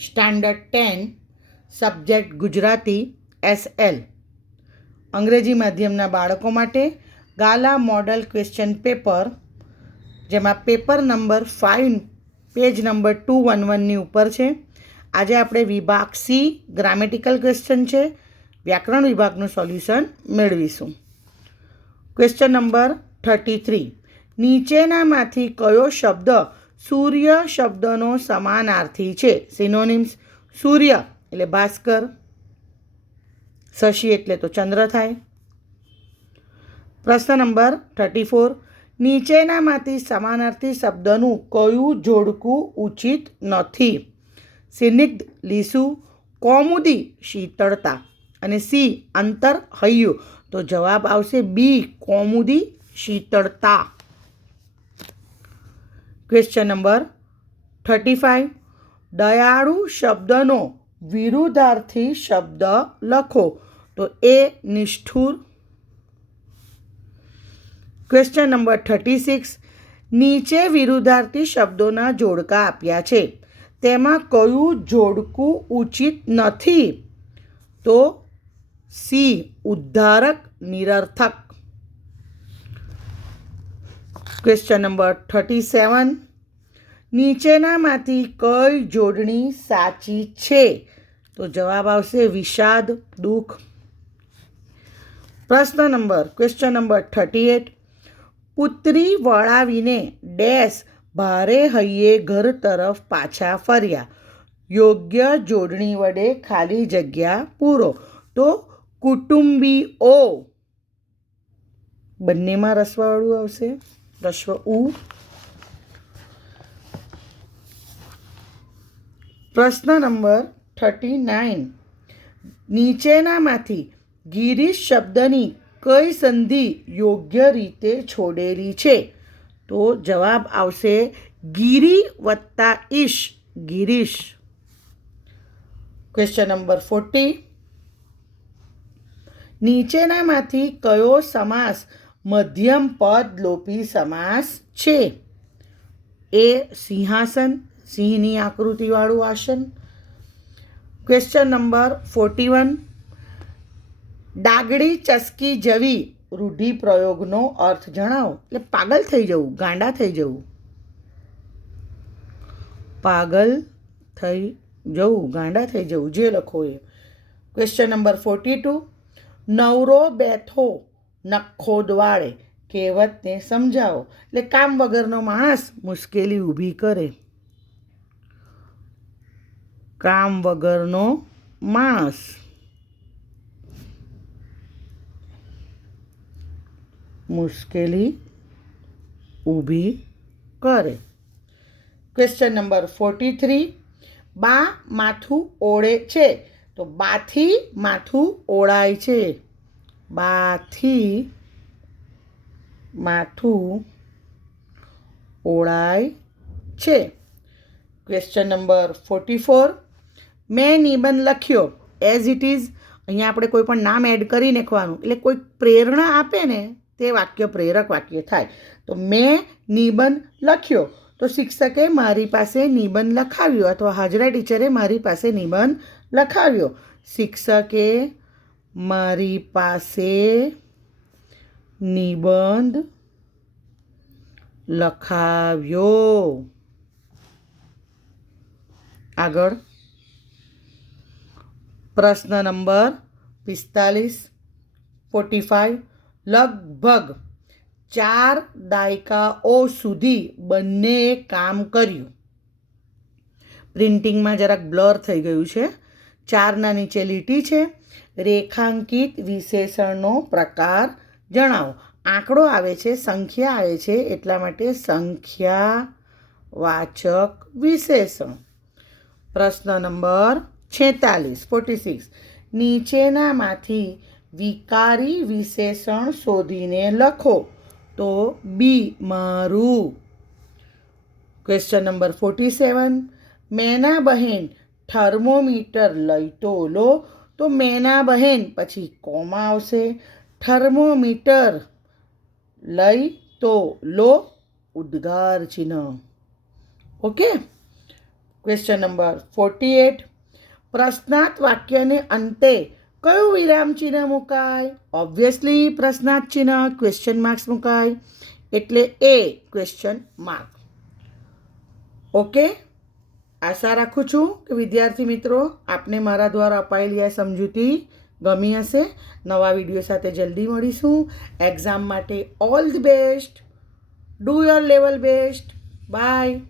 Standard 10, subject Gujarati SL. અંગ્રેજી માધ્યમના બાળકો માટે ગાલા મોડલ ક્વેશ્ચન પેપર, જેમાં પેપર નંબર 5 પેજ નંબર 211ની ઉપર છે. આજે આપણે વિભાગ C ગ્રામેટિકલ ક્વેશ્ચન છે, વ્યાકરણ વિભાગનું સોલ્યુશન મેળવીશું. Question number 33. નીચેનામાંથી કયો શબ્દ સૂર્ય શબ્દનો સમાનાર્થી છે? સિનોનિમ્સ: સૂર્ય એટલે ભાસ્કર, શશી એટલે તો ચંદ્ર થાય. પ્રશ્ન નંબર 34. નીચેનામાંથી સમાનાર્થી શબ્દનું કયું જોડકું ઉચિત નથી? સ્નિગ્ધ લીસું, કૌમુદી શીતળતા અને સી અંતર હૈયું. તો જવાબ આવશે બી, કૌમુદી શીતળતા. Question number 35. દયાળુ શબ્દનો વિરુદ્ધાર્થી શબ્દ લખો. તો એ નિષ્ઠુર. Question number 36. નીચે વિરુદ્ધાર્થી શબ્દોના જોડકા આપ્યા છે, તેમાં કયું જોડકું ઉચિત નથી? તો સી, ઉદ્ધારક નિરર્થક. Question number 37. નીચેનામાંથી કઈ જોડણી સાચી છે? તો જવાબ આવશે વિષાદ, દુઃખ. Question number 38. પુત્રી વળાવીને ડેશ ભારે હૈયે ઘર તરફ પાછા ફર્યા. યોગ્ય જોડણી વડે ખાલી જગ્યા પૂરો. તો કુટુંબીઓ. બંનેમાં રસવાળું આવશે, રસ્વ ઉ. પ્રશ્ન નંબર 39. નીચેનામાંથી ગિરીશ શબ્દની કઈ સંધિ યોગ્ય રીતે છોડેલી છે? તો જવાબ આવશે ગિરી વત્તા ઈશ, ગિરીશ. Question number 40. નીચેનામાંથી કયો સમાસ મધ્યમ પદ લોપી સમાસ છે? એ સિંહાસન, સિંહની આકૃતિવાળું આસન. Question number 41. ડાગડી ચસકી જવી રૂઢિપ્રયોગનો અર્થ જણાવો. એટલે પાગલ થઈ જવું, ગાંડા થઈ જવું. પાગલ થઈ જવું, ગાંડા થઈ જવું, જે લખો એ. Question number 42. નવરો બેઠો નખો દ્વાળે કહેવતને સમજાવો. એટલે કામ વગરનો માણસ મુશ્કેલી ઊભી કરે. કામ વગરનો માણસ મુશ્કેલી ઊભી કરે. Question number 43. બા માથું ઓળે છે. તો બાથી માથું ઓળાય છે. બાથી માથું ઓળાય છે. Question number 44. મેં નિબંધ લખ્યો એઝ ઇટ ઇઝ. અહીંયા આપણે કોઈ પણ નામ એડ કરી નાખવાનું, એટલે કોઈ પ્રેરણા આપે ને તે વાક્ય પ્રેરક વાક્ય થાય. તો મેં નિબંધ લખ્યો, તો શિક્ષકે મારી પાસે નિબંધ લખાવ્યો, અથવા હાજરા ટીચરે મારી પાસે નિબંધ લખાવ્યો. શિક્ષકે મારી પાસે નિબંધ લખાવ્યો. આગળ પ્રશ્ન નંબર 45. 45. લગભગ 4 દાયકાઓ સુધી બંનેએ કામ કર્યું. પ્રિન્ટિંગમાં જરાક બ્લર થઈ ગયું છે. 4ના નીચે લીટી છે. રેખાંકિત વિશેષણનો પ્રકાર જણાવો. આંકડો આવે છે, સંખ્યા આવે છે, એટલા માટે સંખ્યાવાચક વિશેષણ. પ્રશ્ન નંબર 46. 46. નીચેનામાંથી વિકારી વિશેષણ શોધીને લખો. તો બી, મારું. Question number 47. મેના બહેન થર્મોમીટર લઈ તો લો. તો મેના બહેન પછી કોમા આવશે. થર્મોમીટર લઈ તો લો, ઉદ્ગાર ચિહ્ન. ઓકે. ક્વેશ્ચન નંબર 48, પ્રશ્નાર્થ વાક્યને અંતે કયું વિરામ ચિહ્ન મુકાય? ઓબ્વિયસલી પ્રશ્નાર્થ ચિહ્ન, ક્વેશ્ચન માર્ક્સ મુકાય, એટલે એ ક્વેશ્ચન માર્ક. ઓકે, આશા રાખું છું કે વિદ્યાર્થી મિત્રો આપને મારા દ્વારા અપાયેલી આ સમજૂતી ગમી હશે. નવા વિડીયો સાથે જલ્દી મળીશું. એક્ઝામ માટે all the best. Do your level best. By.